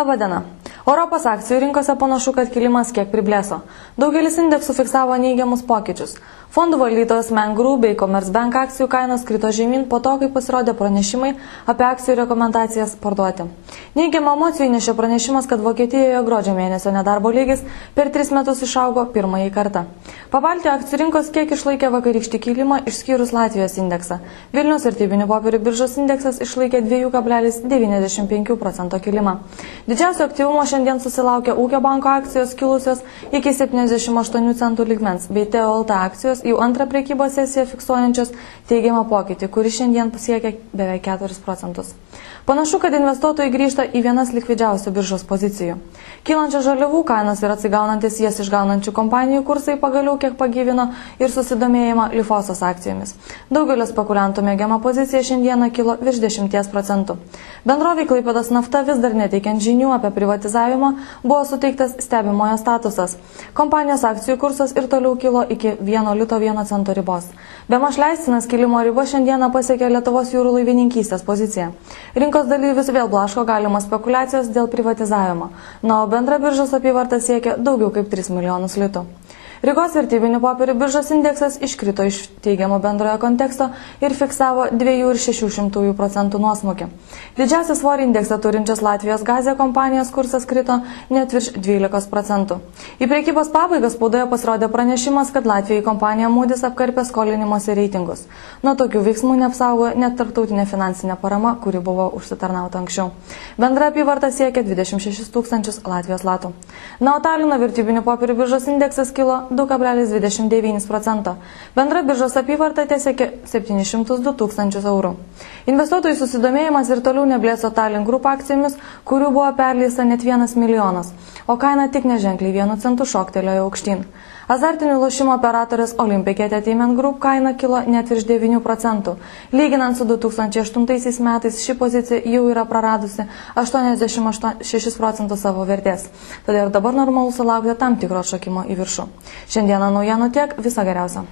Labadiena. Europos akcijų rinkose panašu, kad kilimas kiek priblėso. Daugelis indeksų fiksavo neigiamus pokyčius. Fondų valdytojos Man Group bei Commerzbank akcijų kainos krito žemyn po to, kai pasirodė pranešimai apie akcijų rekomendacijas parduoti. Neigiamą emocijų įnešė pranešimas, kad Vokietijoje gruodžio mėnesio nedarbo lygis per 3 metus išaugo pirmąjį kartą. Pabaltijo akcijų rinkos kiek išlaikė vakarykštį kilimą išskyrus Latvijos indeksą. Vilniaus vertybinių popierių biržos indeksas išlaikė 2,95% kilimą. Didžiausio aktyvumo šiandien susilaukė Ūkio banko akcijos kilusios iki 78 centų lygmens, bei TOLT akcijos jau antrą prekybos sesiją fiksuojančios teigiamą pokytį, kuris šiandien pasiekia beveik 4%. Panašu, kad investuotojai grįžta į vienas likvidžiausių biržos pozicijų. Kylančios žaliavų kainos ir atsigaunantis jas išgaunančių kompanijų kursai pagaliau kiek pagyvino ir susidomėjimą Lifosos akcijomis. Daugelio spekuliantų mėgiama pozicija šiandieną kilo virš 10%. Bendrovei Klaipėdos nafta vis dar neteikiant žinių apie privatizavimą buvo suteiktas stebimojo statusas. Kompanijos akcijų kursas ir toliau kilo iki 1 lito 1 cento ribos. Bemaž leistinas kilimo riba šiandieną pasiekė Lietuvos jūrų laivininkystės poziciją. Rinkos dalyvius vėl blaško galimas spekulacijos dėl privatizavimo, na, o bendra biržos apyvarta siekia daugiau kaip 3 milijonus litų. Rygos vertybinių popierių biržos indeksas iškrito iš teigiamo bendrojo konteksto ir fiksavo 2,06% nuosmukį. Didžiausią svorį indeksą turinčios Latvijos Gazė kompanijos kursas krito net virš 12%. Į prekybos pabaigą spaudoje pasirodė pranešimas, kad Latvijai kompanija Moody's apkarpė skolinimosi reitingus. Nuo tokių veiksmų neapsaugojo net tarptautinė finansinė parama, kuri buvo užsitarnauta anksčiau. Bendra apyvarta siekia 26 000 Latvijos latų. Na, o Talino vertybinių popierių biržos indeksas kilo 2,29%. Bendra biržos apyvarta tesiekė 702 000 eurų. Investuotojų susidomėjimas ir toliau neblėso Tallinn Group akcijomis, kurių buvo perleista net 1 milijonas, o kaina tik neženkliai 1 centu šoktelėjo aukštyn. Azartinių lošimo operatorės Olympic Entertainment Group kaina kilo net virš 9%. Lyginant su 2008 metais ši pozicija jau yra praradusi 86% savo vertės. Todėl dabar normalu sulaukti tam tikro šokimo į viršų. Šiandieną naujienų tiek, viso geriausio.